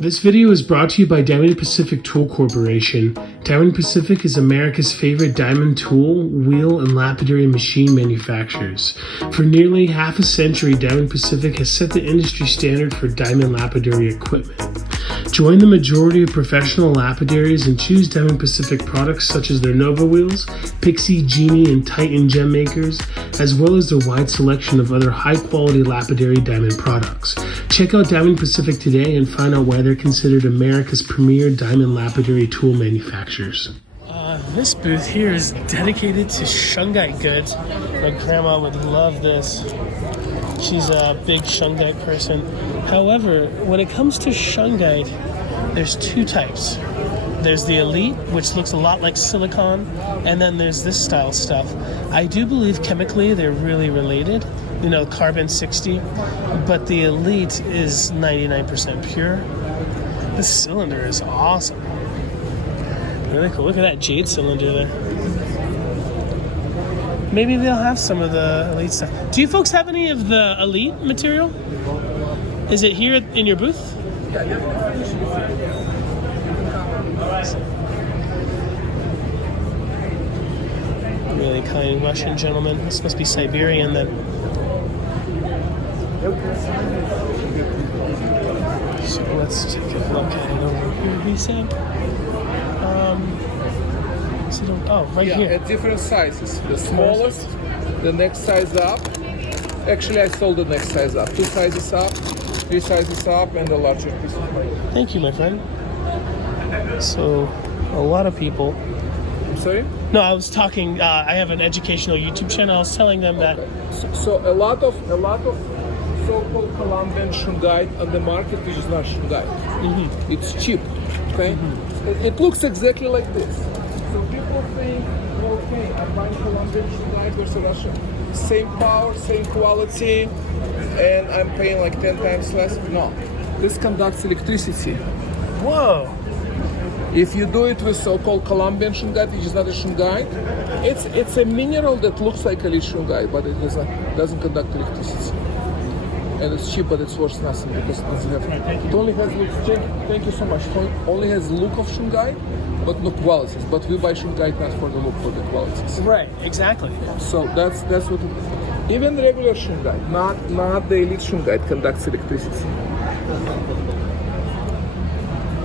This video is brought to you by Diamond Pacific Tool Corporation. Diamond Pacific is America's favorite diamond tool, wheel, and lapidary machine manufacturers. For nearly half a century, Diamond Pacific has set the industry standard for diamond lapidary equipment. Join the majority of professional lapidaries and choose Diamond Pacific products such as their Nova wheels, Pixie, Genie, and Titan gem makers, as well as their wide selection of other high-quality lapidary diamond products. Check out Diamond Pacific today and find out why they're considered America's premier diamond lapidary tool manufacturers. This booth here is dedicated to Shungite goods. My grandma would love this. She's a big Shungite person. However, when it comes to Shungite, there's two types. There's the Elite, which looks a lot like silicone, and then there's this style stuff. I do believe chemically they're really related, you know, carbon 60, but the Elite is 99% pure. This cylinder is awesome. Really cool. Look at that jade cylinder there. Maybe they'll have some of the Elite stuff. Do you folks have any of the Elite material? Is it here in your booth? Really kind Russian gentleman. This must be Siberian then. So let's take a look at it over here, he said. Right here. At different sizes. The smallest, the next size up. Actually, I sold the next size up. 2 sizes up, 3 sizes up, and the larger piece of plate. Thank you, my friend. So, a lot of people. I'm sorry? No, I was talking. I have an educational YouTube channel. I was telling them that. So a lot of so-called Colombian Shungite on the market, which is not Shungite. Mm-hmm. It's cheap. Okay. Mm-hmm. It looks exactly like this. So people think, okay, I'm buying Colombian Shungite versus Russian. Same power, same quality, and I'm paying like 10 times less. No, this conducts electricity. Whoa! If you do it with so-called Colombian Shungite, which is not a Shungite, it's a mineral that looks like a Shungite, but it doesn't conduct electricity. And it's cheap, but it's worth nothing because it doesn't have. It only has look. Thank you so much. It only has look of Shungite, but no qualities. But we buy Shungite not for the look, for the qualities. Right. Exactly. So that's what. Even regular Shungite, not the Elite Shungite, conducts electricity.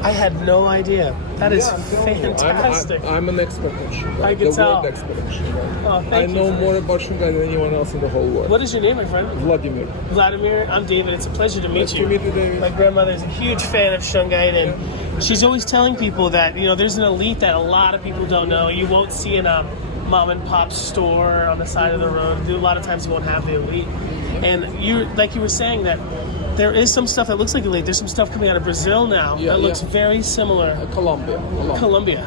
I had no idea. That is fantastic. I'm an expert in Shungite. I can tell. World expert in Shungite. Oh, thank I you. know more about Shungite than anyone else in the whole world. What is your name, my friend? Vladimir. Vladimir. I'm David. It's a pleasure to meet Nice you. to meet you, David. My grandmother's a huge fan of Shungite, and she's always telling people that, you know, there's an Elite that a lot of people don't know. You won't see in a mom and pop store on the side of the road. A lot of times you won't have the Elite. And you were saying that there is some stuff that looks like Elite. There's some stuff coming out of Brazil now that looks very similar. Colombia.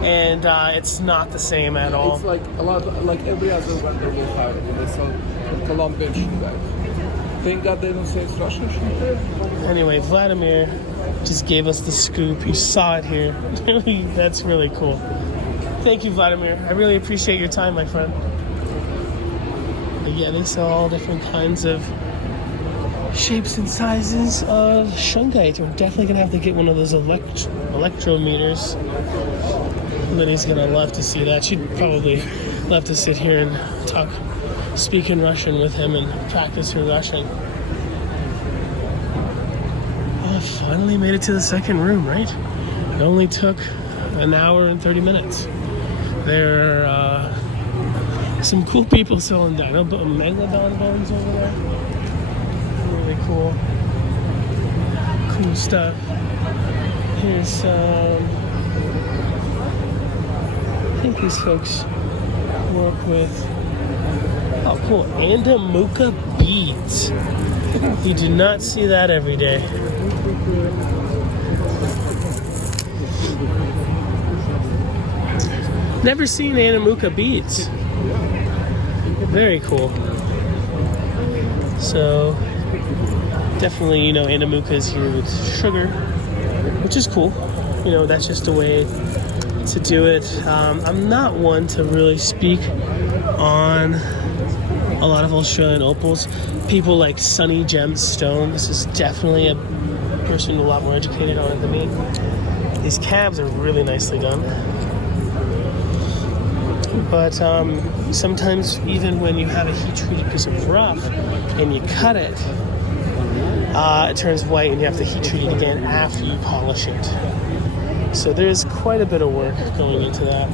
And it's not the same at all. It's like a lot, like every other vendor will have it. They sell Colombian Shungite. Thank God they don't say it's Russian Shungite. Anyway, Vladimir just gave us the scoop. You saw it here. That's really cool. Thank you, Vladimir. I really appreciate your time, my friend. Again, they sell all different kinds of shapes and sizes of Shungite. We're definitely gonna have to get one of those electrometers. Lydia's gonna love to see that. She'd probably love to sit here and speak in Russian with him and practice her Russian. Oh, finally made it to the second room, right? It only took an hour and 30 minutes. There are some cool people selling megalodon bones over there. Really cool stuff. Here's I think these folks work with cool Andamuka beads. You do not see that every day. Never seen Andamuka beads. Very cool. So definitely, you know, Andamuka is here with sugar, which is cool. You know, that's just a way to do it. I'm not one to really speak on a lot of Australian opals. People like Sunny Gemstone. This is definitely a person a lot more educated on it than me. These cabs are really nicely done. But sometimes even when you have a heat-treated piece of rough and you cut it, it turns white and you have to heat-treat it again after you polish it. So there's quite a bit of work going into that.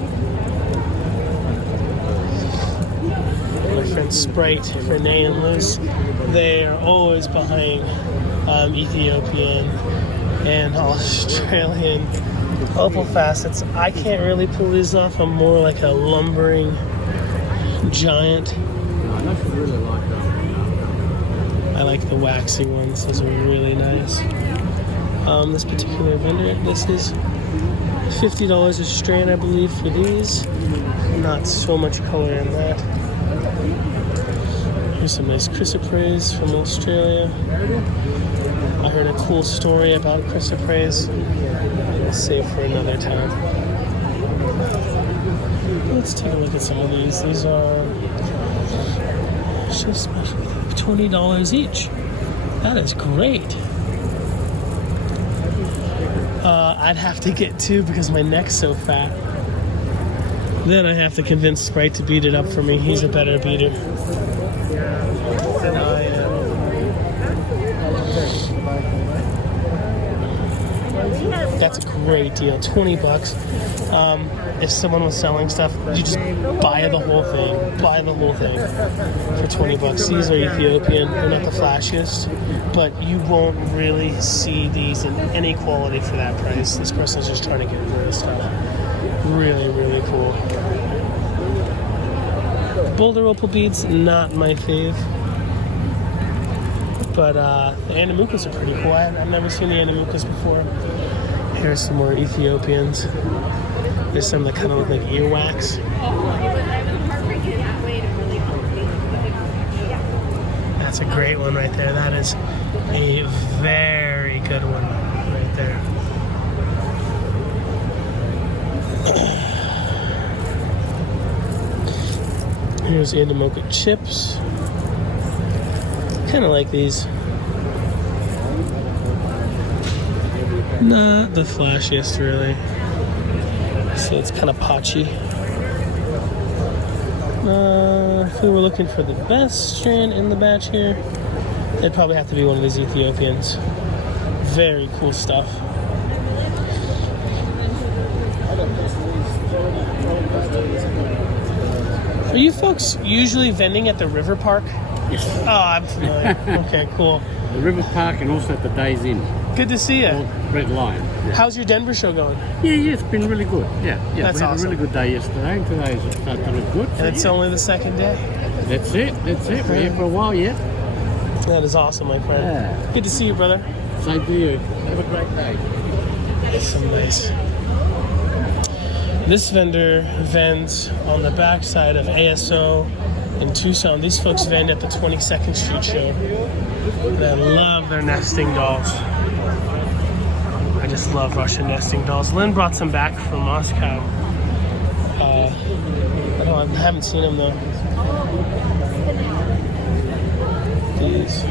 My friends Sprite, Renee, and Liz, they are always behind Ethiopian and Australian Opal facets. I can't really pull these off. I'm more like a lumbering giant. I like the waxy ones. Those are really nice. This particular vendor, this is $50 a strand, I believe, for these. Not so much color in that. Here's some nice chrysoprase from Australia. I heard a cool story about chrysoprase. We'll save for another time. Let's take a look at some of these. These are so special. $20 each. That is great. I'd have to get two because my neck's so fat. Then I have to convince Sprite to beat it up for me. He's a better beater than I am. That's a great deal. $20. If someone was selling stuff, you just buy the whole thing. Buy the whole thing for $20. These are Ethiopian. They're not the flashiest, but you won't really see these in any quality for that price. This person's just trying to get rid of stuff. Really, really cool. Boulder opal beads, not my fave. But the Anamukas are pretty cool. I've never seen the Anamukas before. Here's some more Ethiopians. There's some that kind of look like earwax. That's a great one right there. That is a very good one right there. Here's Anamuka chips. Kind of like these. Not the flashiest, really. So it's kind of patchy. If we were looking for the best strand in the batch here, it'd probably have to be one of these Ethiopians. Very cool stuff. Are you folks usually vending at the river park? Yes. Oh, I'm familiar. Okay, cool. The river park and also at the Days Inn. Good to see you. Red Lion. Yeah. How's your Denver show going? Yeah, it's been really good. Yeah. That's we had awesome. a really good day yesterday, and today's started to look good. And it's only the second day. That's it. We're here for a while yet. That is awesome, my friend. Yeah. Good to see you, brother. Same to you. Have a great day. Some nice. This vendor vends on the backside of ASO in Tucson. These folks vend at the 22nd Street show. And I love their nesting dolls. I just love Russian nesting dolls. Lynn brought some back from Moscow. I haven't seen them though. These.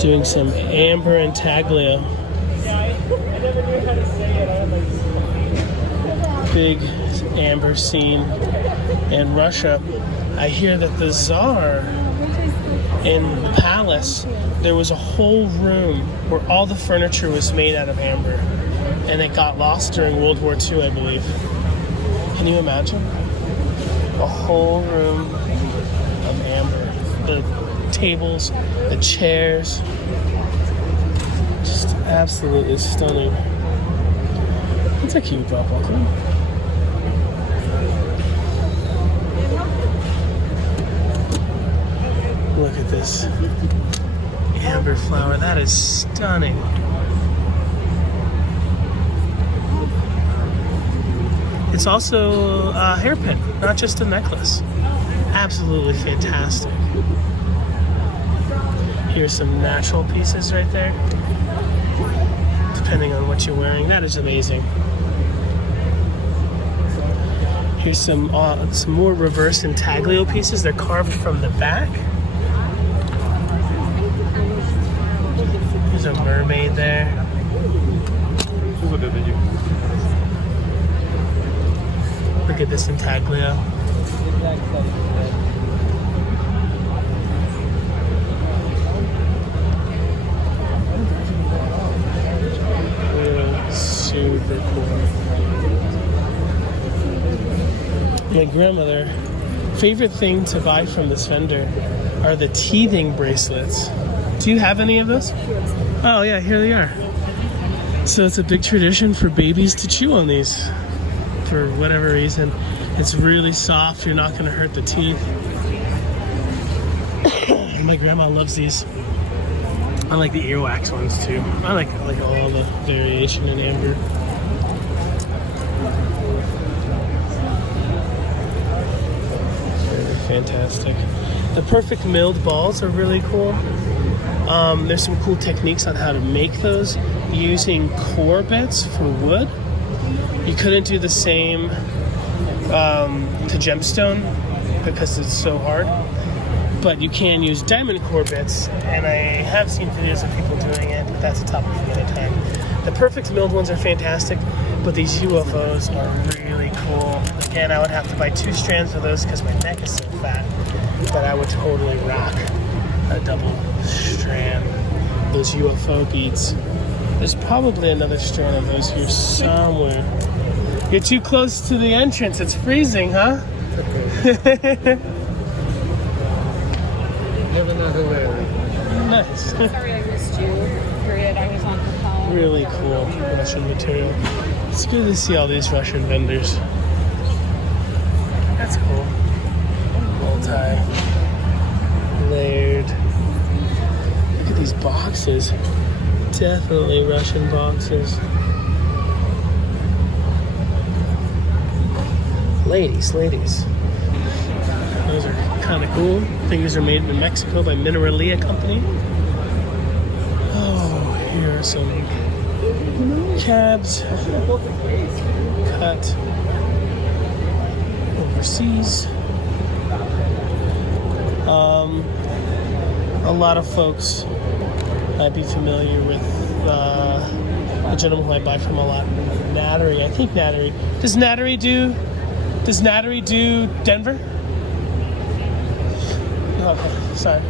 Doing some amber intaglio. Big amber scene in Russia. I hear that the Tsar in the palace, there was a whole room where all the furniture was made out of amber, and it got lost during World War II, I believe. Can you imagine? A whole room of amber. The tables, the chairs, just absolutely stunning. It's a cute drop off. Look at this amber flower. That is stunning. It's also a hairpin, not just a necklace. Absolutely fantastic. Here's some natural pieces right there. Depending on what you're wearing, that is amazing. Here's some more reverse intaglio pieces. They're carved from the back. There's a mermaid there. Look at this intaglio. Super cool. My grandmother, favorite thing to buy from this vendor are the teething bracelets. Do you have any of those? Oh yeah, here they are. So it's a big tradition for babies to chew on these for whatever reason. It's really soft, you're not going to hurt the teeth. My grandma loves these. I like the earwax ones too. I like all the variation in amber. Fantastic. The perfect milled balls are really cool. There's some cool techniques on how to make those using core bits for wood. You couldn't do the same to gemstone because it's so hard, but you can use diamond core bits, and I have seen videos of people doing it, but that's a topic for another time. The perfect milled ones are fantastic, but these UFOs are really cool. Again, I would have to buy 2 strands of those because my neck is so fat, but I would totally rock a double strand. Those UFO beads. There's probably another strand of those here somewhere. You're too close to the entrance. It's freezing, huh? Never know who it is. Nice. Sorry I missed you. Period. I was on the phone. Really cool Russian material. It's good to see all these Russian vendors. That's cool. Multi-layered. Look at these boxes. Definitely Russian boxes. Ladies. Those are kind of cool. I think these are made in Mexico by Mineralia Company. Oh, here are some cabs cut overseas. A lot of folks might be familiar with a gentleman who I buy from a lot, Nattery. I think Nattery. Does Nattery do Denver? Okay, sorry.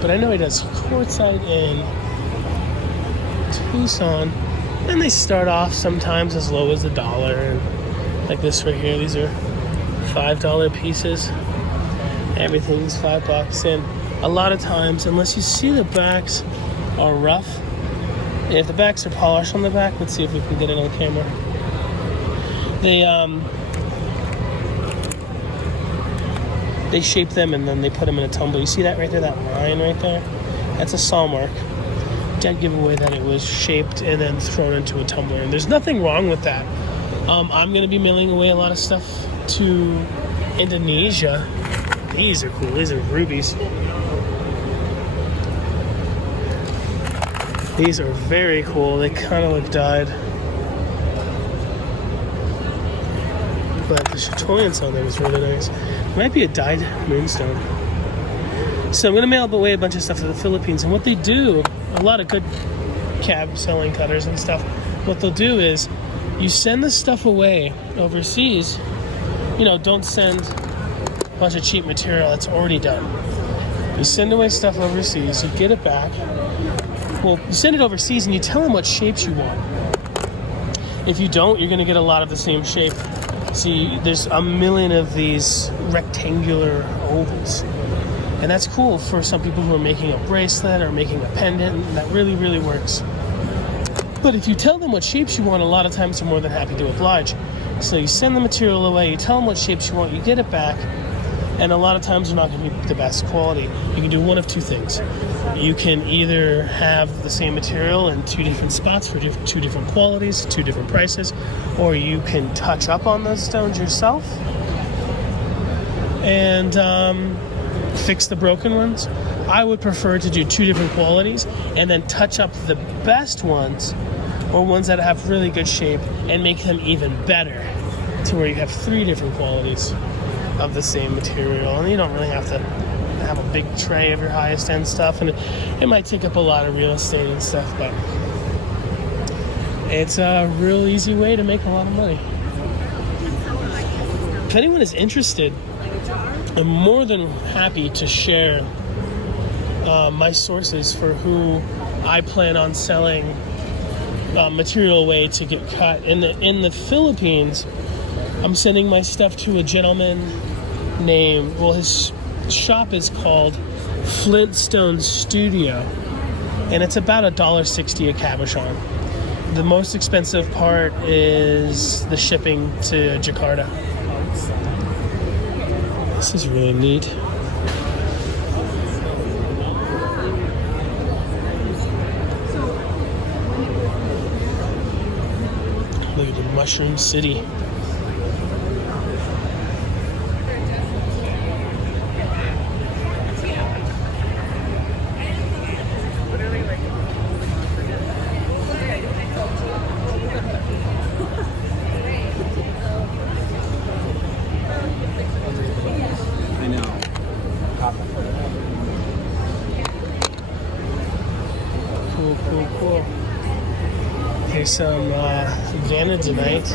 But I know he does courtside in Tucson, and they start off sometimes as low as $1. And like this right here, these are $5 pieces. Everything's $5, and a lot of times, unless you see the backs are rough, and if the backs are polished on the back, let's see if we can get it on camera. They shape them and then they put them in a tumbler. You see that right there, that line right there? That's a saw mark. Dead giveaway that it was shaped and then thrown into a tumbler. And there's nothing wrong with that. I'm going to be mailing away a lot of stuff to Indonesia. These are cool. These are rubies. These are very cool. They kind of look dyed. But the chatoyance on them is really nice. Might be a dyed moonstone. So I'm going to mail away a bunch of stuff to the Philippines. And what they do, a lot of good cab selling cutters and stuff, what they'll do is you send this stuff away overseas. You know, don't send a bunch of cheap material that's already done. You send away stuff overseas, you get it back. Well, you send it overseas and you tell them what shapes you want. If you don't, you're going to get a lot of the same shape. See, there's a million of these rectangular ovals. And that's cool for some people who are making a bracelet or making a pendant. And that really, really works. But if you tell them what shapes you want, a lot of times they're more than happy to oblige. So you send the material away, you tell them what shapes you want, you get it back. And a lot of times they're not going to be the best quality. You can do one of two things. You can either have the same material in 2 different spots for 2 different qualities, 2 different prices, or you can touch up on those stones yourself and fix the broken ones. I would prefer to do 2 different qualities and then touch up the best ones or ones that have really good shape and make them even better to where you have 3 different qualities of the same material, and you don't really have to have a big tray of your highest end stuff, and it might take up a lot of real estate and stuff, but it's a real easy way to make a lot of money. If anyone is interested, I'm more than happy to share my sources for who I plan on selling material away to get cut. In the Philippines, I'm sending my stuff to a gentleman named, well, his shop is called Flintstone Studio, and it's about $1.60 a cabochon. The most expensive part is the shipping to Jakarta. This is really neat. Look at the Mushroom City. Cool. Here's some vanadinite,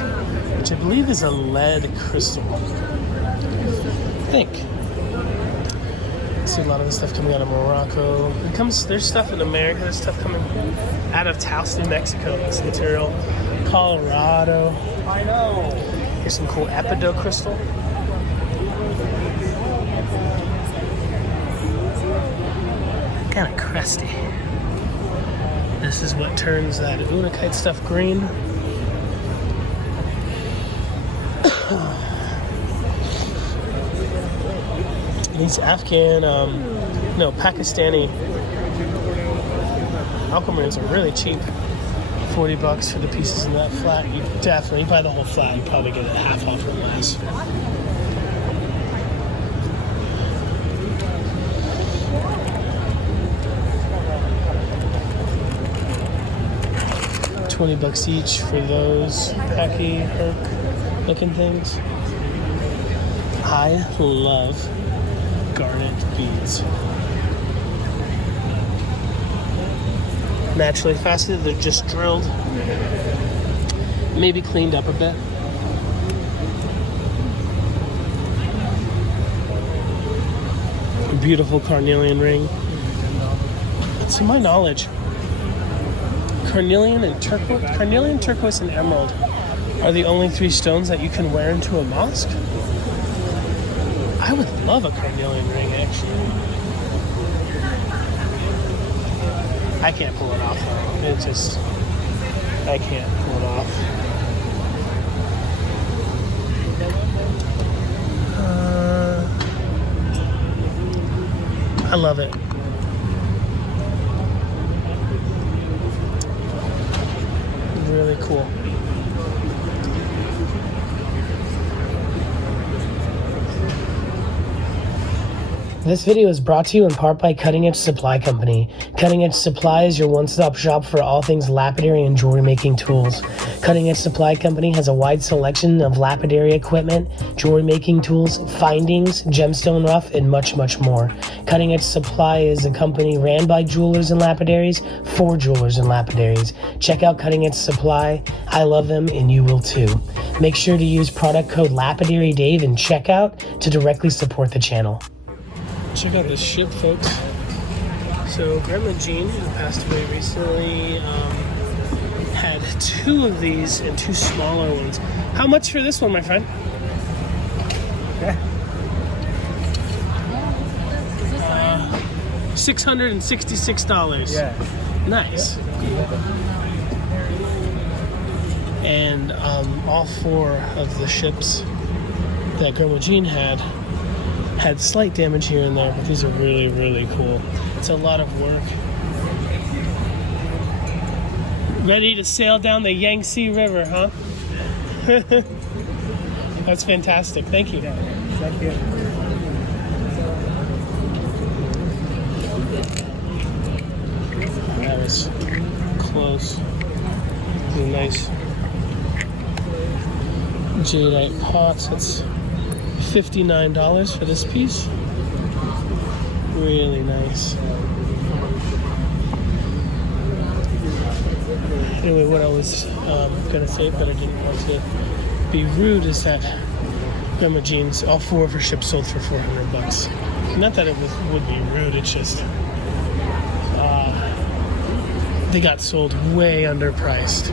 which I believe is a lead crystal. I think. I see a lot of this stuff coming out of Morocco. There's stuff in America. There's stuff coming out of Taos, New Mexico. This material, Colorado. I know. Here's some cool epido crystal. Kind of crusty. This is what turns that unakite stuff green. These Afghan, Pakistani aquamarines are really cheap. $40 for the pieces in that flat. You definitely buy the whole flat, you probably get it half off or less. $20 each for those Packy Herc looking things. I love garnet beads. Naturally faceted, they're just drilled. Maybe cleaned up a bit. A beautiful carnelian ring. To my knowledge, carnelian, turquoise, and emerald are the only three stones that you can wear into a mosque. I would love a carnelian ring, actually. I can't pull it off, though. I can't pull it off. I love it. Really cool. This video is brought to you in part by Cutting Edge Supply Company. Cutting Edge Supply is your one-stop shop for all things lapidary and jewelry making tools. Cutting Edge Supply Company has a wide selection of lapidary equipment, jewelry making tools, findings, gemstone rough, and much, much more. Cutting Edge Supply is a company ran by jewelers and lapidaries for jewelers and lapidaries. Check out Cutting Edge Supply. I love them, and you will too. Make sure to use product code LapidaryDave in checkout to directly support the channel. Check out this ship, folks. So Grandma Jean, who passed away recently, had two of these and two smaller ones. How much for this one, my friend? $666. Yeah. Nice. And all four of the ships that Grandma Jean had slight damage here and there, but these are really, really cool. It's a lot of work. Ready to sail down the Yangtze River, huh? That's fantastic. Thank you. Thank you. That was close. These are nice jadeite pots. That's $59 for this piece. Really nice. Anyway, what I was gonna say, but I didn't want to be rude, is that Gemma jeans, all 4 of her ships sold for $400. Not that it would be rude, it's just they got sold way underpriced.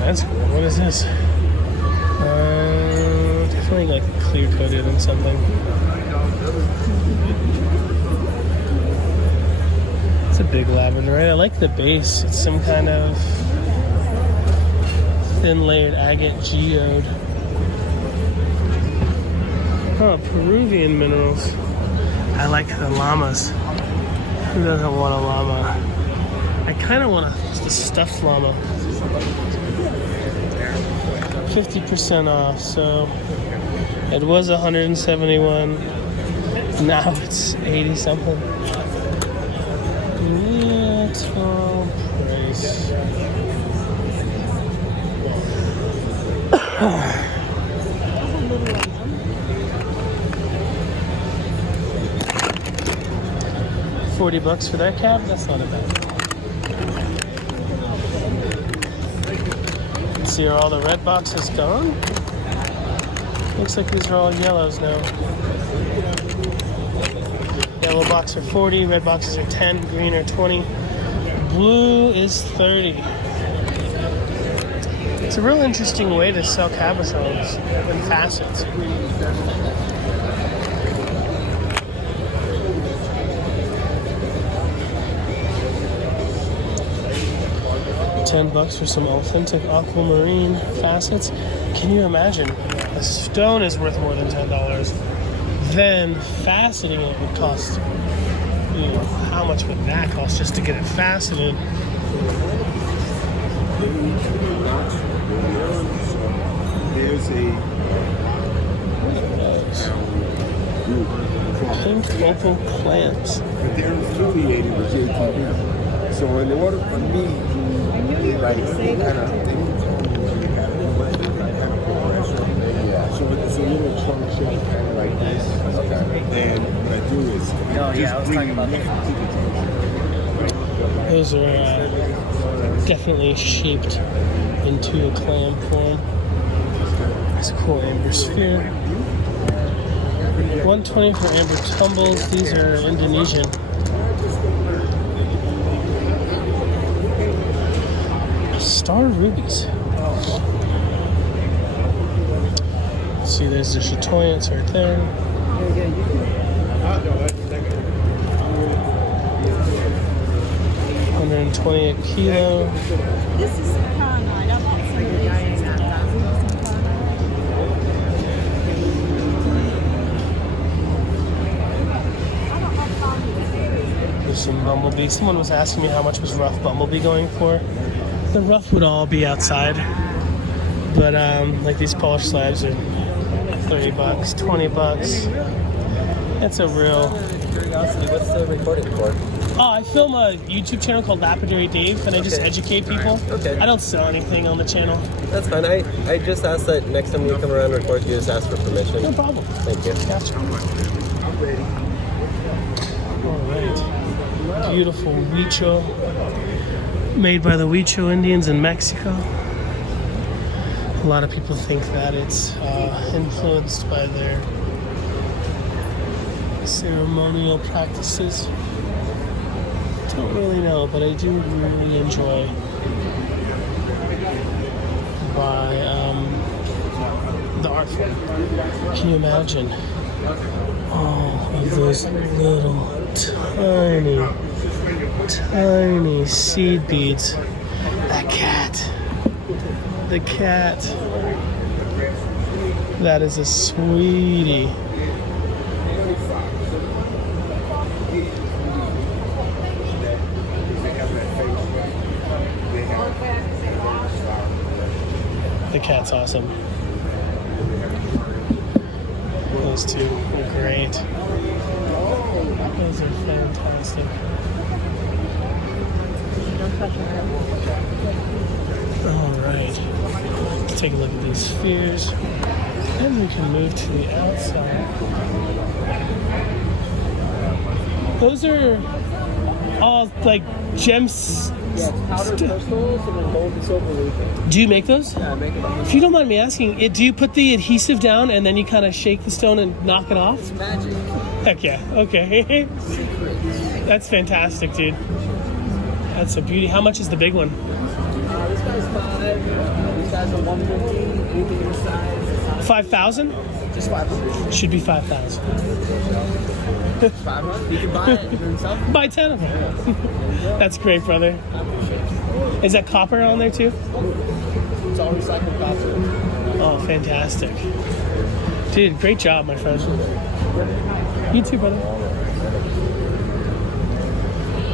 That's cool. What is this? Definitely like clear coated and something. It's a big lavender, right? I like the base. It's some kind of thin layered agate geode. Oh, Peruvian minerals. I like the llamas. Who doesn't want a llama? I kind of want a stuffed llama. 50% off, so it was 171. Now it's 80 something. Yeah, total price. $40 for that cab? That's not a bad deal. Let's see, are all the red boxes gone? Looks like these are all yellows now. Yellow box are 40, red boxes are 10, green are 20, blue is 30. It's a real interesting way to sell cabochons and facets. $10 for some authentic aquamarine facets. Can you imagine? A stone is worth more than $10. Then faceting it would cost, you know, how much would that cost just to get it faceted? There's Pink opal clamps. but they're affiliated with JTB. So in order for me to like kind of so it's a little trunk shape kind of like this. Okay. And what I do is just bring them in. Those are definitely shaped into a clam form. It's a cool amber sphere. $120 for amber tumbles. These are Indonesian. Star rubies. See, there's the chatoyance right there. $120 a kilo. This is pecan. I don't know. There's some bumblebee. Someone was asking me how much was rough bumblebee going for. The rough would all be outside, but like these polished slabs are $30, $20. That's a real. Curiosity, what's the recording for? Oh, I film a YouTube channel called Lapidary Dave, and I just educate people. Okay. I don't sell anything on the channel. That's fine. I just asked that next time you come around and record, you just ask for permission. No problem. Thank you. Gotcha. I'm ready. All right. Beautiful huicho, made by the Huicho Indians in Mexico. A lot of people think that it's influenced by their ceremonial practices. Don't really know, but I do really enjoy the art form. Can you imagine all of those little tiny seed beads? That cat. The cat. That is a sweetie. The cat's awesome. Those two are great. Those are fantastic. All right. Let's take a look at these spheres. Then we can move to the outside. Those are all like gems. Yeah, powdered crystals and then gold and silver roofing. Do you make those? Yeah, I make them. If you don't mind me asking, do you put the adhesive down and then you kind of shake the stone and knock it off? It's magic. Heck yeah. Okay. Secrets. That's fantastic, dude. That's a beauty. How much is the big one? This guy's 5. These guys are 150. Anything your size. 5,000? Just 500. Should be 5,000. 500. You can buy it yourself. Buy 10 of them. That's great, brother. Is that copper on there too? It's all recycled copper. Oh, fantastic. Dude, great job, my friend. You too, brother.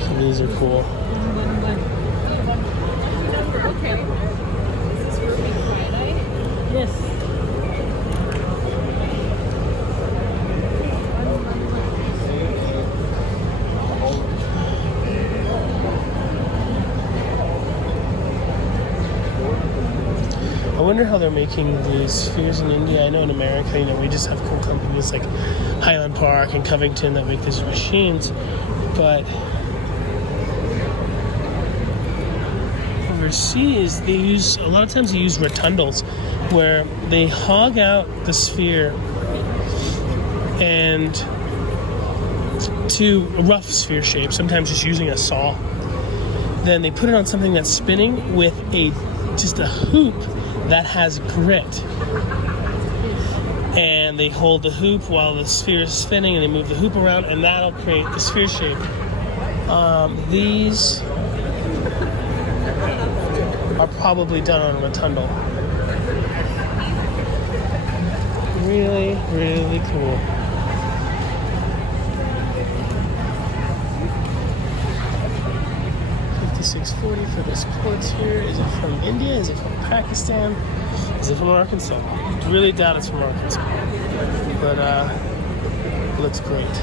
So these are cool. Okay. Yes. I wonder how they're making these spheres in India. I know in America, we just have cool companies like Highland Park and Covington that make these machines, but overseas they use, a lot of times they use rotundals where they hog out the sphere and to a rough sphere shape, sometimes just using a saw. Then they put it on something that's spinning with just a hoop that has grit, and they hold the hoop while the sphere is spinning and they move the hoop around, and that'll create the sphere shape. These are probably done on a rotundal. Really, really cool. $56.40 for this quartz here. Is it from India? Is it from Pakistan? Is it from Arkansas? I really doubt it's from Arkansas. But it looks great.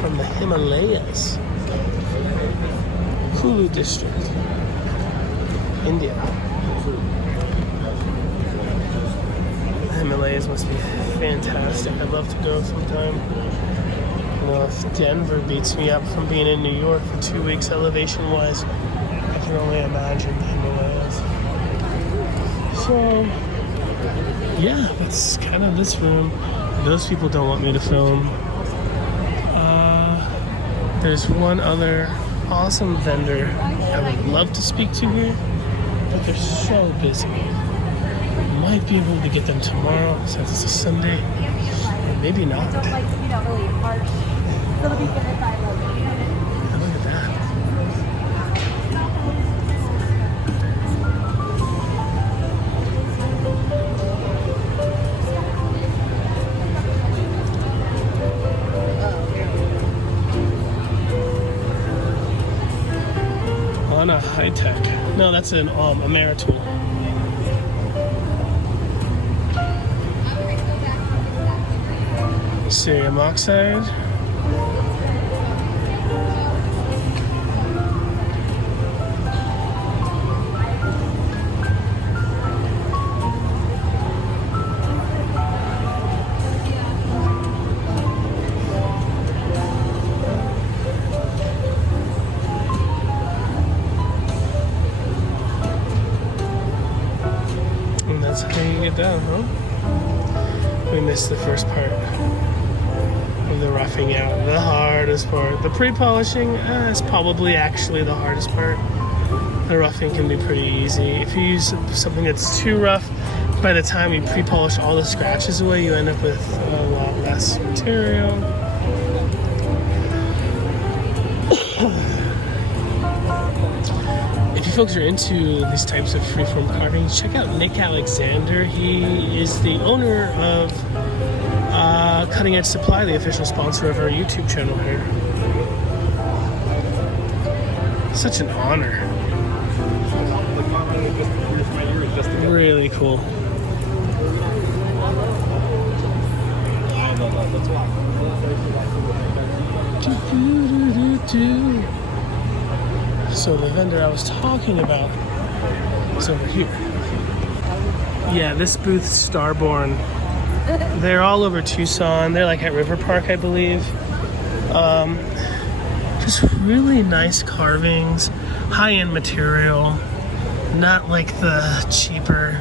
From the Himalayas. Kulu district. India. The Himalayas must be fantastic. I'd love to go sometime. If Denver beats me up from being in New York for 2 weeks elevation-wise, I can only imagine the Himalayas. So, yeah, that's kind of this room. Those people don't want me to film. There's one other awesome vendor I would love to speak to here, but they're so busy. Might be able to get them tomorrow since it's a Sunday, or maybe not. Don't like, really harsh. So it'll be good if I love it. Look at that. On a high tech. No, that's an Ameritool. Cerium oxide. And that's how you get down, huh? We missed the first part. The roughing out, the hardest part. The pre-polishing is probably actually the hardest part. The roughing can be pretty easy. If you use something that's too rough, by the time you pre-polish all the scratches away, you end up with a lot less material. If you folks are into these types of freeform carving, check out Nick Alexander. He is the owner of Cutting Edge Supply, the official sponsor of our YouTube channel here. Such an honor. Really cool. So the vendor I was talking about is over here. Yeah, this booth's Starborn. They're all over Tucson. They're like at River Park, I believe. Just really nice carvings, high-end material, not like the cheaper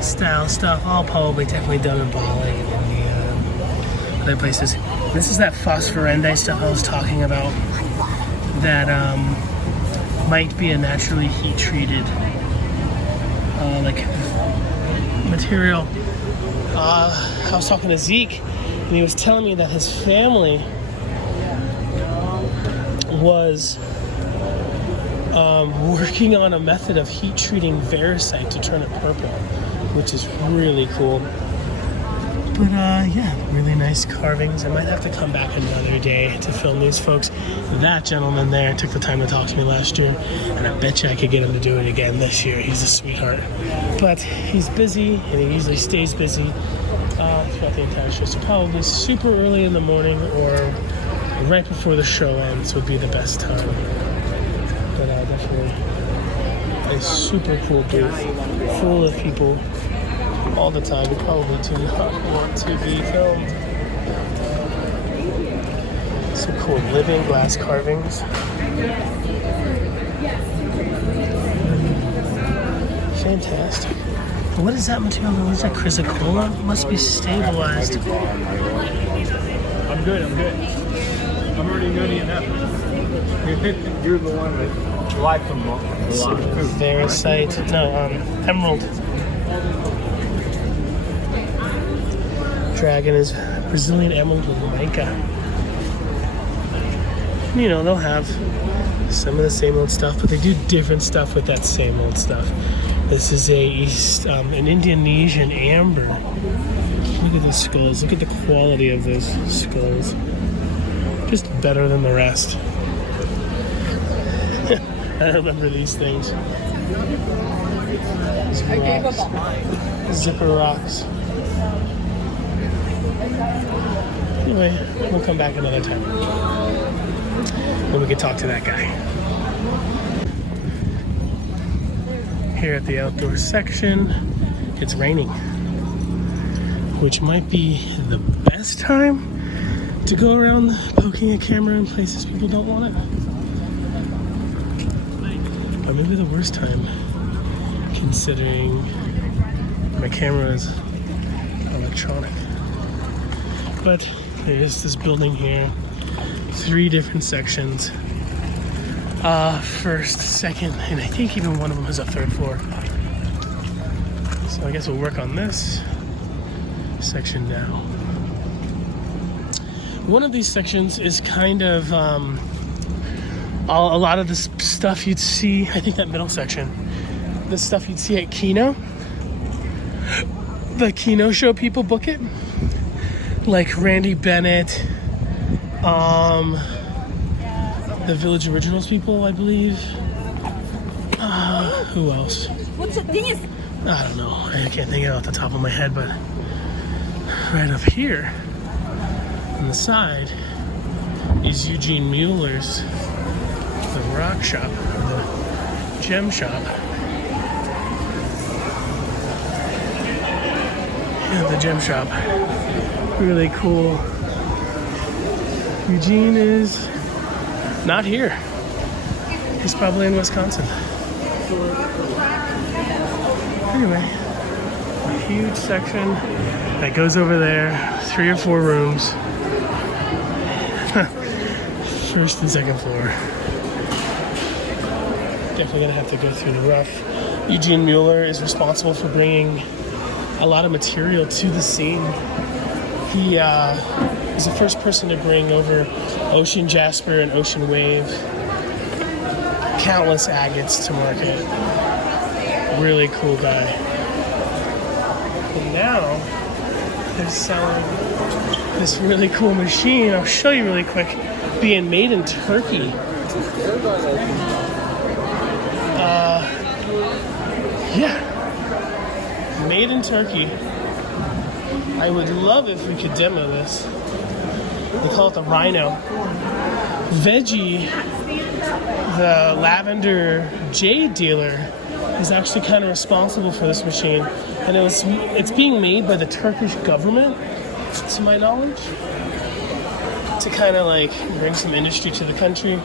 style stuff. All probably definitely done in Bali and India, other places. This is that phosphorescent stuff I was talking about that might be a naturally heat-treated like material. I was talking to Zeke, and he was telling me that his family was working on a method of heat treating varisite to turn it purple, which is really cool. But yeah, really nice carvings. I might have to come back another day to film these folks. That gentleman there took the time to talk to me last year, and I bet you I could get him to do it again this year. He's a sweetheart. But he's busy, and he usually stays busy throughout the entire show. So probably super early in the morning or right before the show ends would be the best time. But definitely a super cool booth, full of people all the time. You probably do not want to be filmed. Some cool living glass carvings. Fantastic. What is that material? What is that, chrysocolla? It must be stabilized. I'm good. I'm already nutty enough. You're the one that likes them a lot too. Varisite. No, emerald. Dragon is Brazilian emerald with mica. You know, they'll have some of the same old stuff, but they do different stuff with that same old stuff. This is an Indonesian amber. Look at those skulls. Look at the quality of those skulls. Just better than the rest. I remember these things. These rocks. Zipper rocks. Anyway, we'll come back another time. And we can talk to that guy. Here at the outdoor section, it's raining, which might be the best time to go around poking a camera in places people don't want it. Or maybe the worst time, considering my camera is electronic. But there's this building here, 3 different sections. First, second, and I think even one of them has a 3rd floor. So I guess we'll work on this section now. One of these sections is kind of a lot of the stuff you'd see, I think that middle section, the stuff you'd see at Kino. The Kino show people book it. Like Randy Bennett, the Village Originals people, I believe. Who else? What's this? I don't know. I can't think of it off the top of my head, but right up here on the side is Eugene Mueller's The Rock Shop, the Gem Shop. Yeah, the Gem Shop. Really cool. Eugene is not here. He's probably in Wisconsin. Anyway, a huge section that goes over there, 3 or 4 rooms. First and second floor. Definitely gonna have to go through the rough. Eugene Mueller is responsible for bringing a lot of material to the scene. He was the first person to bring over ocean jasper and ocean wave, countless agates to market. Really cool guy. And now they're selling this really cool machine. I'll show you really quick. Being made in Turkey. Yeah, made in Turkey. I would love if we could demo this. They call it the Rhino. Veggie the lavender jade dealer is actually kind of responsible for this machine, and it's being made by the Turkish government, to my knowledge, to kind of like bring some industry to the country,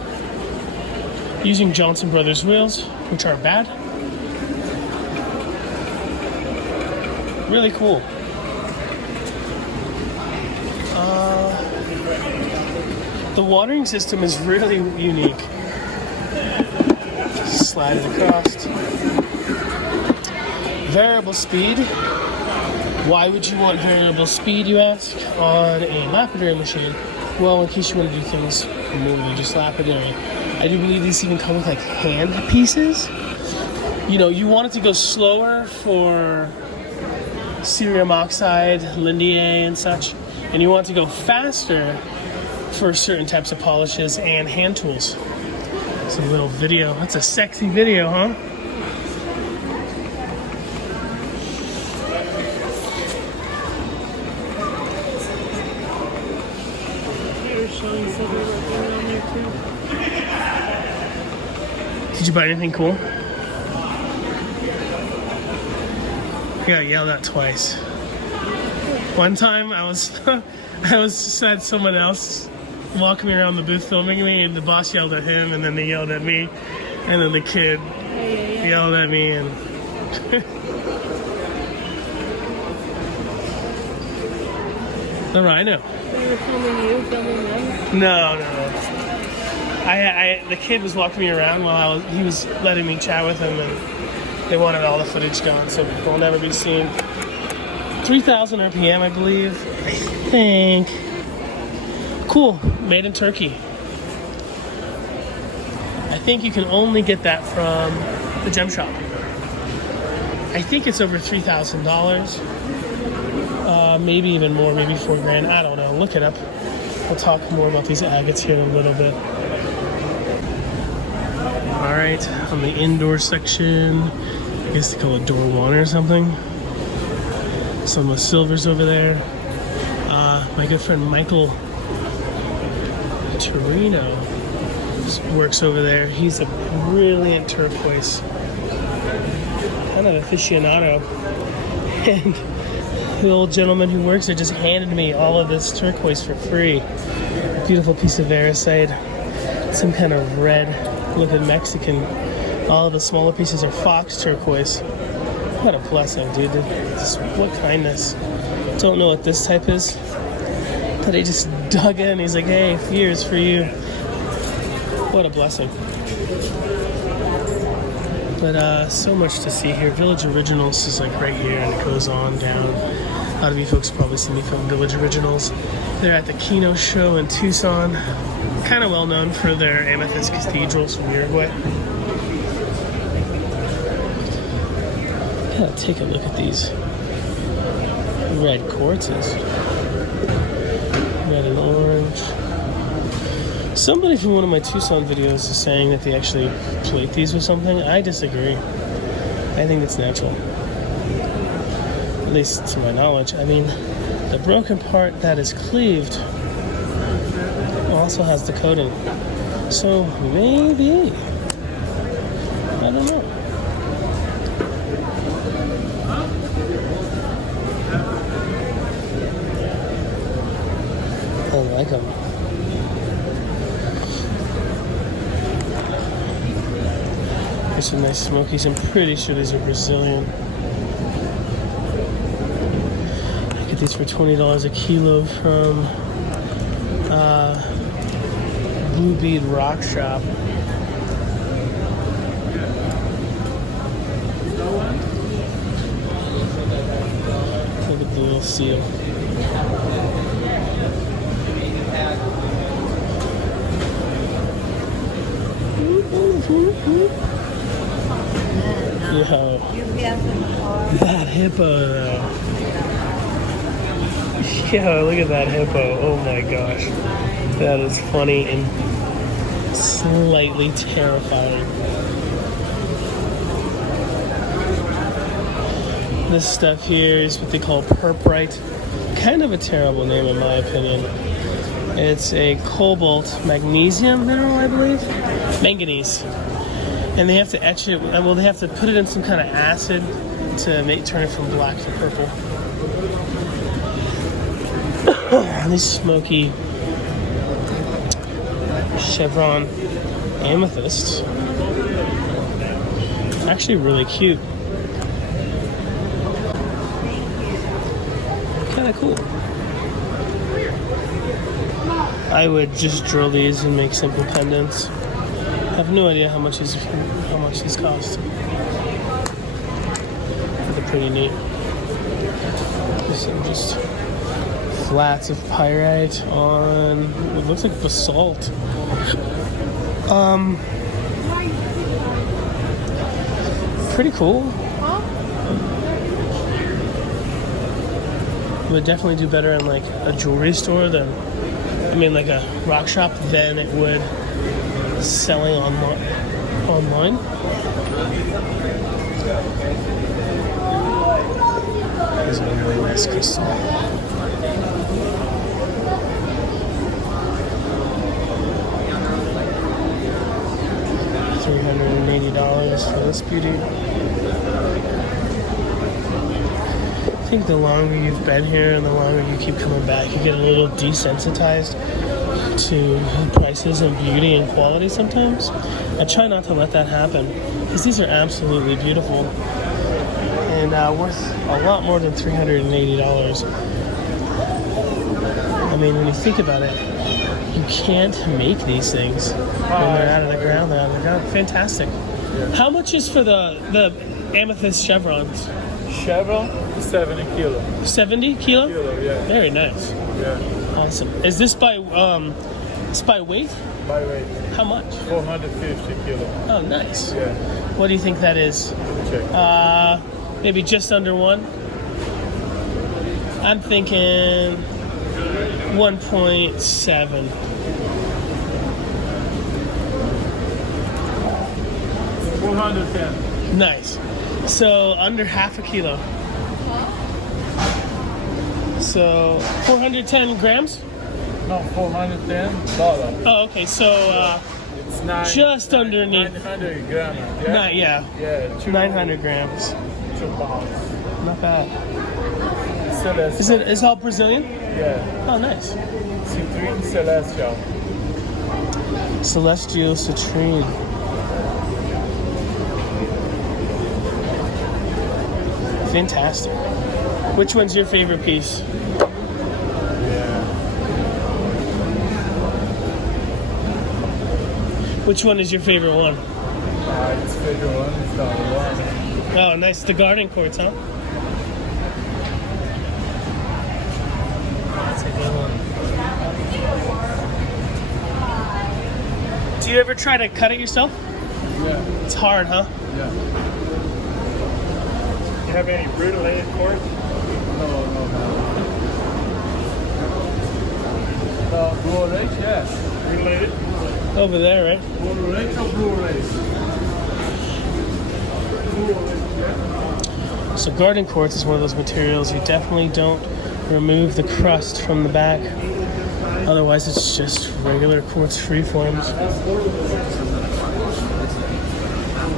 using Johnson Brothers wheels, which are bad. Really cool. The watering system is really unique. Slide it across. Variable speed. Why would you want variable speed, you ask, on a lapidary machine? Well, in case you want to do things more than just lapidary. I do believe these even come with like hand pieces. You know, you want it to go slower for cerium oxide, lindier, and such, and you want it to go faster for certain types of polishes and hand tools. It's a little video. That's a sexy video, huh? Did you buy anything cool? I got yelled at twice. One time I was had someone else walking me around the booth filming me, and the boss yelled at him, and then they yelled at me, and then the kid yelled at me, and no, I know. They were filming you, filming them? No. The kid was walking me around while he was letting me chat with him, and they wanted all the footage gone, so it will never be seen. 3,000 RPM, I believe. I think. Cool. Made in Turkey. I think you can only get that from the gem shop. I think it's over $3,000. Maybe even more, maybe $4,000. I don't know. Look it up. We'll talk more about these agates here in a little bit. Alright, on the indoor section, I guess they call it door one or something. Some of the silvers over there. My good friend Michael Torino works over there. He's a brilliant turquoise kind of aficionado. And the old gentleman who works there just handed me all of this turquoise for free. A beautiful piece of varicide. Some kind of red looking Mexican. All of the smaller pieces are fox turquoise. What a blessing, dude. Just what kindness. Don't know what this type is, but he just dug in. He's like, hey, here's for you. What a blessing. But so much to see here. Village Originals is like right here, and it goes on down. A lot of you folks probably see me film Village Originals. They're at the Kino show in Tucson. Kind of well known for their amethyst cathedrals from Uruguay. Gotta take a look at these red quartzes. Red and orange. Somebody from one of my Tucson videos is saying that they actually plate these with something. I disagree. I think it's natural. At least to my knowledge. I mean, the broken part that is cleaved also has the coating. So maybe. I don't know. I like them. There's some nice smokies. I'm pretty sure these are Brazilian. I get these for $20 a kilo from Blue Bead Rock Shop. Look at the little seal. Yo, that hippo though. Yo, look at that hippo. Oh my gosh. That is funny and slightly terrifying. This stuff here is what they call purprite. Kind of a terrible name in my opinion. It's a cobalt magnesium mineral, I believe. Manganese. And they have to etch it, well, they have to put it in some kind of acid to turn it from black to purple. This smoky chevron amethyst. Actually really cute. Kind of cool. I would just drill these and make simple pendants. I have no idea how much these cost. They're pretty neat. Some just flats of pyrite on it looks like basalt. Pretty cool. Would definitely do better in like a jewelry store than, I mean, like a rock shop than it would selling online. This is a really nice crystal. $380 for this beauty. I think the longer you've been here and the longer you keep coming back, you get a little desensitized to prices and beauty and quality sometimes. I try not to let that happen because these are absolutely beautiful and worth a lot more than $380. I mean, when you think about it, you can't make these things when they're out of the ground. They're out of the ground. Fantastic. How much is for the amethyst chevrons? Chevron, 70 kilo. 70 kilo? Yeah. Very nice. Yeah. Awesome. Is this by weight? By weight. How much? 450 kilo. Oh, nice. Yeah. What do you think that is? Check. Maybe just under one. I'm thinking 1.7. $410. Nice. So under half a kilo. So 410 grams? No, $410. Oh, okay. So It's just underneath. 900 grams. Yeah. Yeah. Yeah. 900 grams. 2 pounds. Not bad. Celestial. Is it all Brazilian? Yeah. Oh, nice. Citrine Celestial. Celestial citrine. Fantastic. Which one's your favorite piece? Yeah. Which one is your favorite one? It's favorite one. It's the one. Oh, nice. The garden quartz, huh? That's a good one. Do you ever try to cut it yourself? Yeah. It's hard, huh? Yeah. You have any brutalated quartz? No. Blue race, yeah. Brutalated? Over there, right? Blue race or blue race? So garden quartz is one of those materials you definitely don't remove the crust from the back. Otherwise, it's just regular quartz freeforms.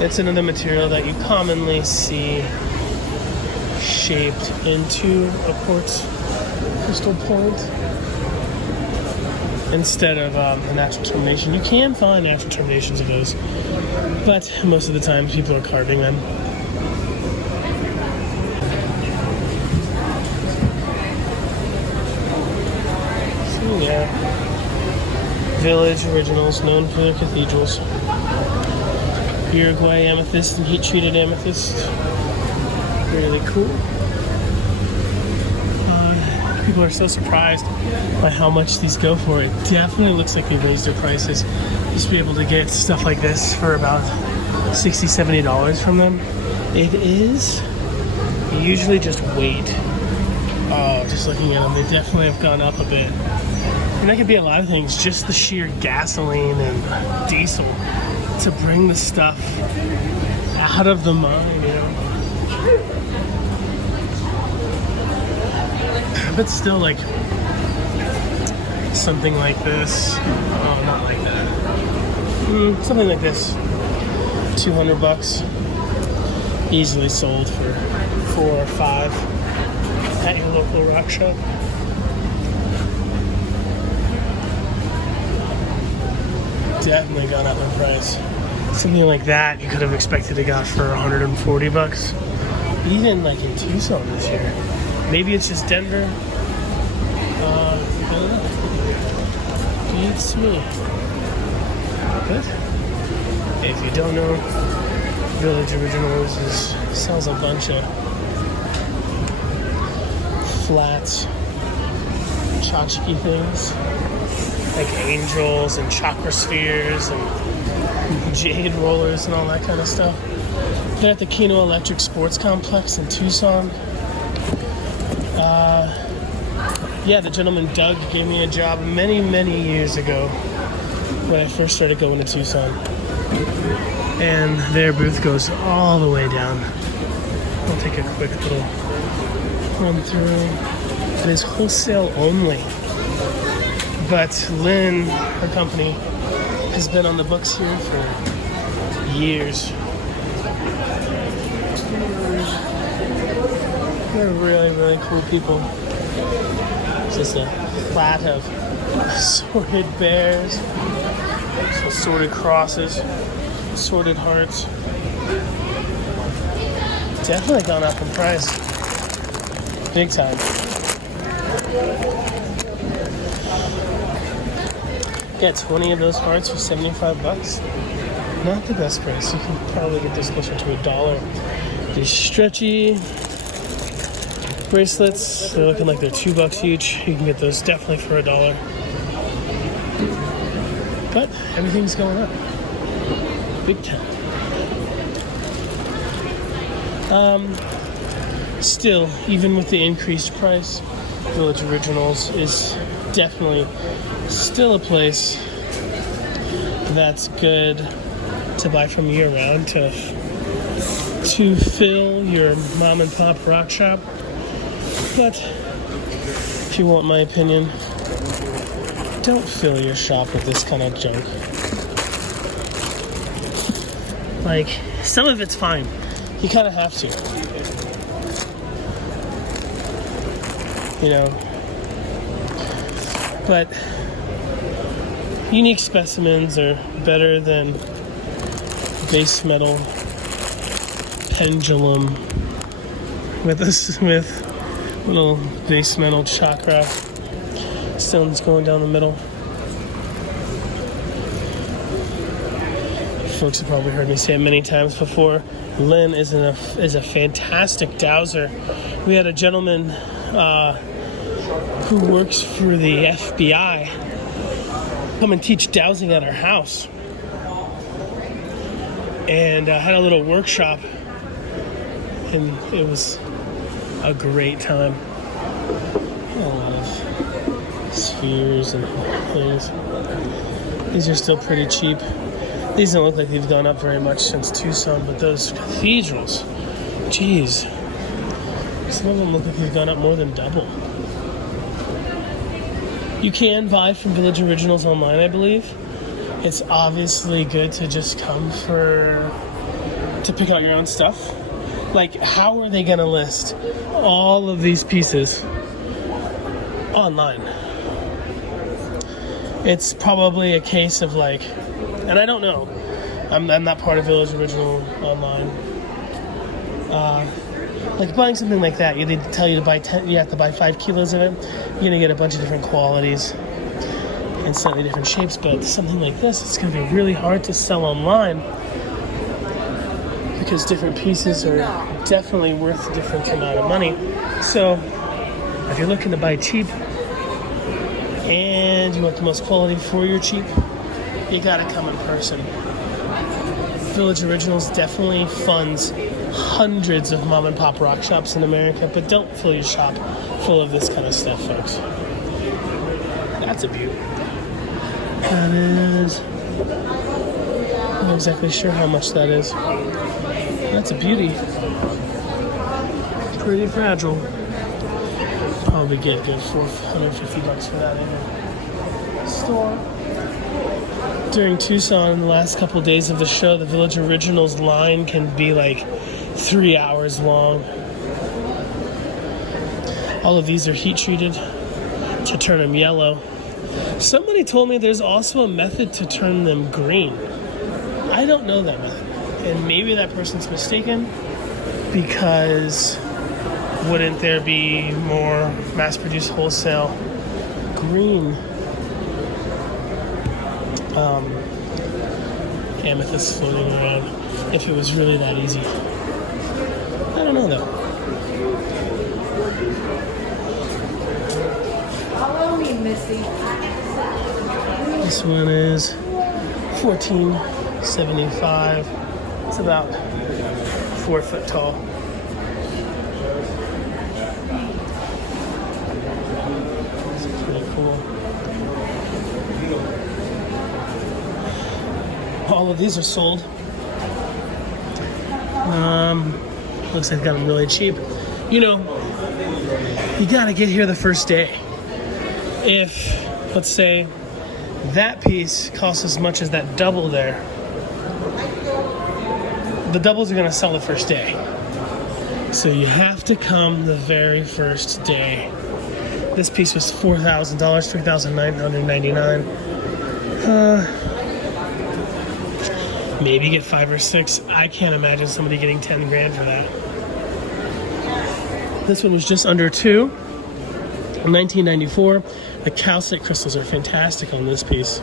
It's another material that you commonly see shaped into a quartz crystal point instead of a natural termination. You can find natural terminations of those, but most of the time people are carving them. So yeah, Village Originals, known for their cathedrals. Uruguay amethyst and heat-treated amethyst. Really cool. People are so surprised by how much these go for. It definitely looks like they've raised their prices. Just be able to get stuff like this for about $60, $70 from them. It is usually just weight. Just looking at them, they definitely have gone up a bit. And that could be a lot of things, just the sheer gasoline and diesel to bring the stuff out of the mine, you know. But still, like, something like this. Oh, not like that. Something like this. 200 bucks. Easily sold for 4 or 5 at your local rock shop. Definitely gone up in price. Something like that you could have expected to got for 140 bucks. Even like in Tucson this year. Maybe it's just Denver. I don't know. Beats me. But if you don't know, Village Originals sells a bunch of flats, tchotchke things, like angels and chakra spheres and jade rollers and all that kind of stuff. They're at the Kino Electric Sports Complex in Tucson. Yeah, the gentleman Doug gave me a job many, many years ago when I first started going to Tucson. And their booth goes all the way down. I'll take a quick little run through. It is wholesale only. But Lynn, her company, has been on the books here for years. They're really, really cool people. It's just a flat of assorted bears, assorted crosses, assorted hearts. Definitely gone up in price. Big time. Get 20 of those hearts for 75 bucks. Not the best price. You can probably get this closer to $1. These stretchy bracelets, they're looking like they're $2 each. You can get those definitely for $1. But everything's going up. Big time. Still, even with the increased price, Village Originals is definitely still a place that's good to buy from year round to fill your mom and pop rock shop. But if you want my opinion, don't fill your shop with this kind of junk. Like, some of it's fine. You kind of have to. You know. But unique specimens are better than base metal pendulum with little base metal chakra stones going down the middle. Folks have probably heard me say it many times before. Lynn is a fantastic dowser. We had a gentleman who works for the FBI come and teach dowsing at our house, and had a little workshop, and it was a great time. A lot of spheres and things. These are still pretty cheap. These don't look like they've gone up very much since Tucson, but those cathedrals, geez, some of them look like they've gone up more than double. You can buy from Village Originals online, I believe. It's obviously good to just come to pick out your own stuff. Like, how are they going to list all of these pieces online? It's probably a case of like, and I don't know. I'm not part of Village Original online. Like buying something like that, they tell you to buy 10. You have to buy 5 kilos of it. You're gonna get a bunch of different qualities and slightly different shapes. But something like this, it's gonna be really hard to sell online because different pieces are definitely worth a different amount of money. So if you're looking to buy cheap and you want the most quality for your cheap, you gotta come in person. Village Originals definitely funds hundreds of mom and pop rock shops in America, but don't fill your shop full of this kind of stuff, folks. That's a beauty. That is, I'm not exactly sure how much that is. That's a beauty. Pretty fragile. Probably get good $450 for that, anyway. store. During Tucson, in the last couple of days of the show, the Village Originals line can be like 3 hours long. All of these are heat treated to turn them yellow. Somebody told me there's also a method to turn them green. I don't know that method. And maybe that person's mistaken, because wouldn't there be more mass-produced wholesale green amethyst floating around if it was really that easy? I don't know though. Follow me, Missy. This one is $14.75. It's about 4 foot tall. This is pretty cool. All of these are sold. Looks like they got them really cheap. You know, you gotta get here the first day. If, let's say, that piece costs as much as that double there, the doubles are gonna sell the first day. So you have to come the very first day. This piece was $4,000, $3,999. Maybe get 5 or 6. I can't imagine somebody getting 10 grand for that. This one was just under 2. In 1994. The calcite crystals are fantastic on this piece.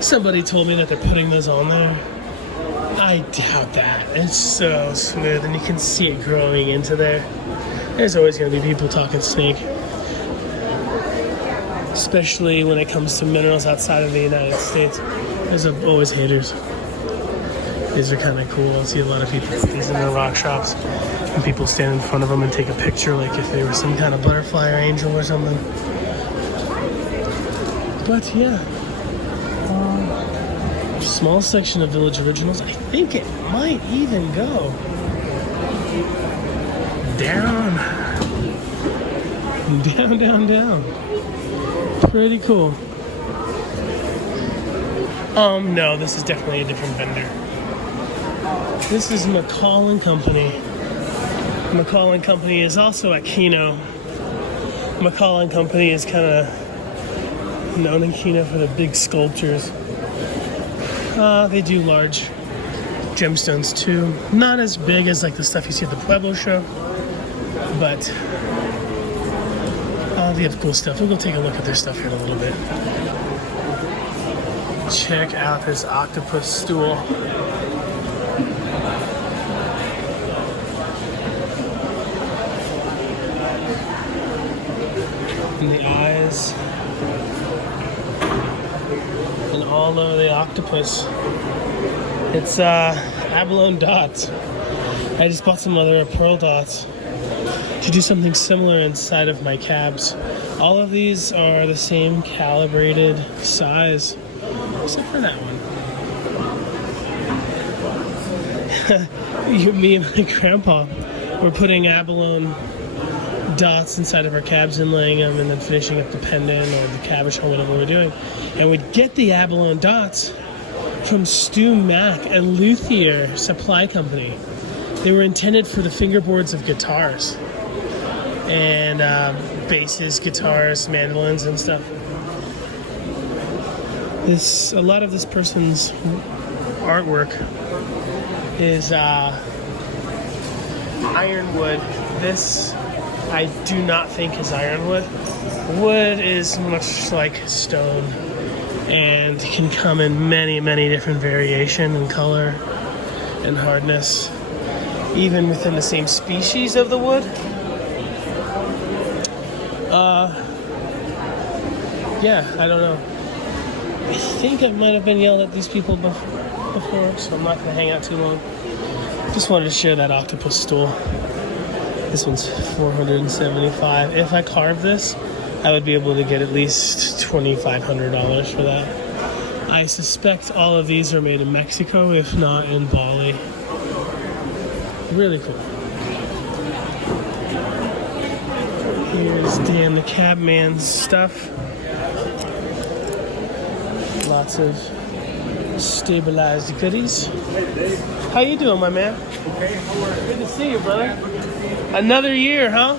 Somebody told me that they're putting those on there. I doubt that. It's so smooth, and you can see it growing into there. There's always going to be people talking snake, especially when it comes to minerals outside of the United States. There's always haters. These are kind of cool. I see a lot of people put these in their rock shops, and people stand in front of them and take a picture like if they were some kind of butterfly or angel or something. But yeah, small section of Village Originals. I think it might even go down. Down. Pretty cool. No, this is definitely a different vendor. This is McCall & Company. McCall & Company is also at Keno. McCall & Company is kind of known in Keno for the big sculptures. They do large gemstones too. Not as big as like the stuff you see at the Pueblo show, but they have cool stuff. We'll go take a look at their stuff here in a little bit. Check out this octopus stool. And the eyes. And all over the octopus. It's abalone dots. I just bought some other pearl dots to do something similar inside of my cabs. All of these are the same calibrated size, except for that one. Me and my grandpa were putting abalone dots inside of our cabs and laying them and then finishing up the pendant or the cabochon or whatever we're doing. And we'd get the abalone dots from Stu Mack and Luthier Supply Company. They were intended for the fingerboards of guitars and basses, guitars, mandolins, and stuff. A lot of this person's artwork is ironwood. This I do not think is ironwood. Wood is much like stone and can come in many, many different variation and color and hardness, even within the same species of the wood. Yeah, I don't know. I think I might have been yelled at these people before, so I'm not going to hang out too long. Just wanted to share that octopus stool. This one's $475. If I carve this, I would be able to get at least $2,500 for that. I suspect all of these are made in Mexico, if not in Bali. Really cool. Here's Dan the Cabman's stuff. Lots of stabilized goodies. How you doing, my man? Okay, how are you? Good to see you, brother. Another year, huh?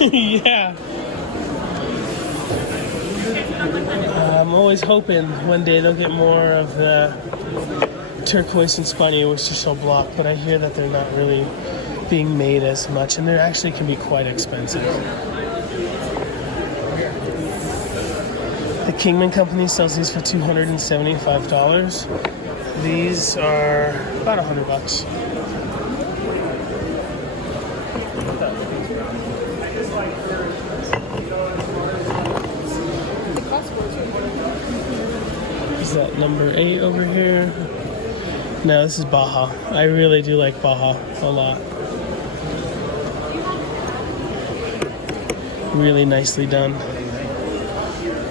Yeah. I'm always hoping one day they'll get more of the turquoise and spiny oyster shell block, but I hear that they're not really being made as much, and they actually can be quite expensive. The Kingman Company sells these for $275. These are about $100. Is that number 8 over here? No, this is Baja. I really do like Baja a lot. Really nicely done.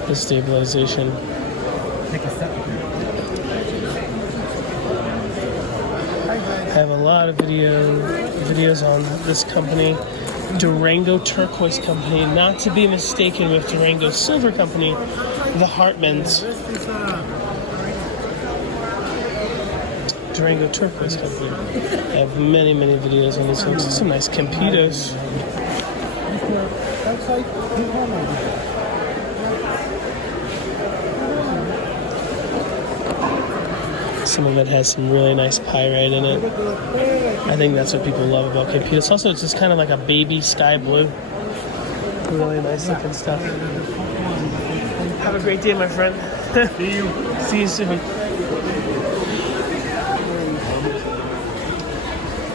The stabilization. I have a lot of videos on this company, Durango Turquoise Company, not to be mistaken with Durango Silver Company, the Hartmans. Durango Turquoise Company. I have many videos on these things. Some nice Campitos. Some of it has some really nice pyrite in it. I think that's what people love about Campitos. Also, it's just kind of like a baby sky blue. Really nice looking stuff. Have a great day, my friend. See you. See you soon.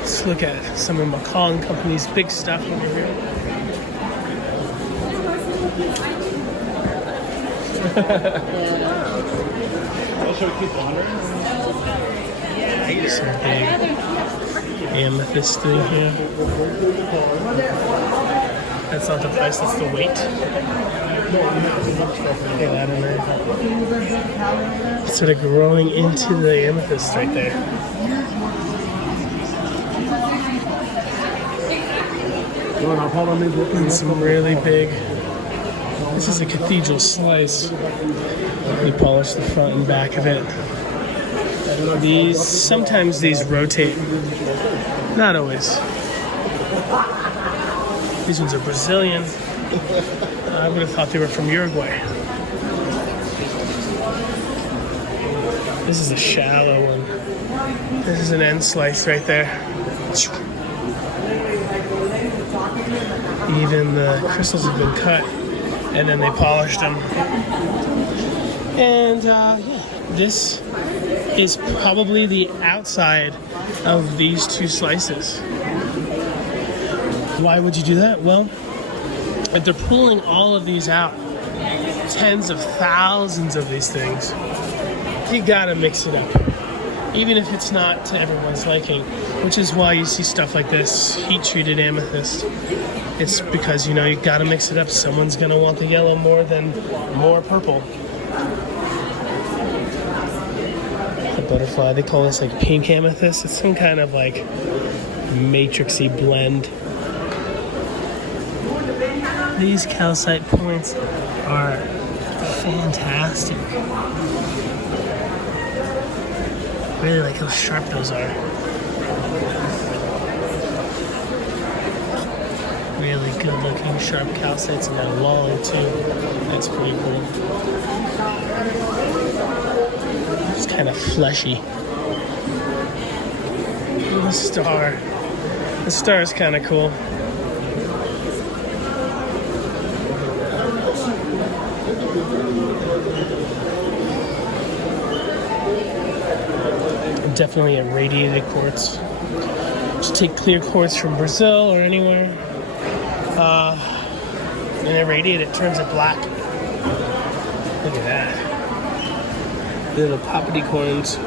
Let's look at some of McCall & Company's big stuff over here. Some big amethyst thing here. That's not the price, that's the weight. Look at that in there. It's sort of growing into the amethyst right there. And some really big. This is a cathedral slice. We polish the front and back of it. Sometimes these rotate. Not always. These ones are Brazilian. I would have thought they were from Uruguay. This is a shallow one. This is an end slice right there. Even the crystals have been cut and then they polished them. And yeah, this is probably the outside of these two slices. Why would you do that? Well, if they're pulling all of these out, tens of thousands of these things, you gotta mix it up. Even if it's not to everyone's liking, which is why you see stuff like this, heat-treated amethyst. It's because, you know, you gotta mix it up. Someone's gonna want the yellow more than more purple. The butterfly, they call this like pink amethyst. It's some kind of like matrixy blend. These calcite points are fantastic. Really like how sharp those are. Really good looking sharp calcites, and that walling too. That's pretty cool. It's kind of fleshy. The star. The star is kind of cool. Definitely a radiated quartz. Just take clear quartz from Brazil or anywhere, and irradiate it, turns it black. Look at that. Little poppycorns.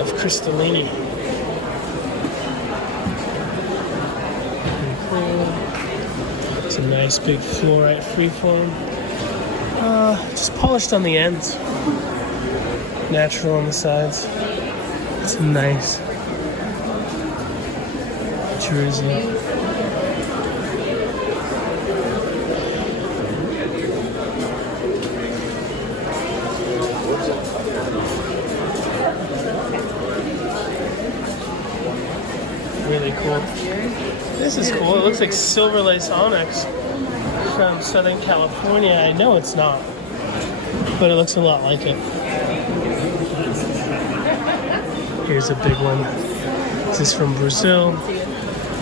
Of crystallini. Pretty cool. It's a nice big fluorite freeform. Just polished on the ends. Natural on the sides. It's nice. Jersey. cool. This is cool. It looks like silver lace onyx from Southern California. I know it's not, but it looks a lot like it. Here's a big one. Is this from Brazil?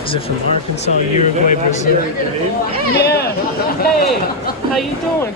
Is it from Arkansas, Uruguay, Brazil? Yeah. Hey, how you doing?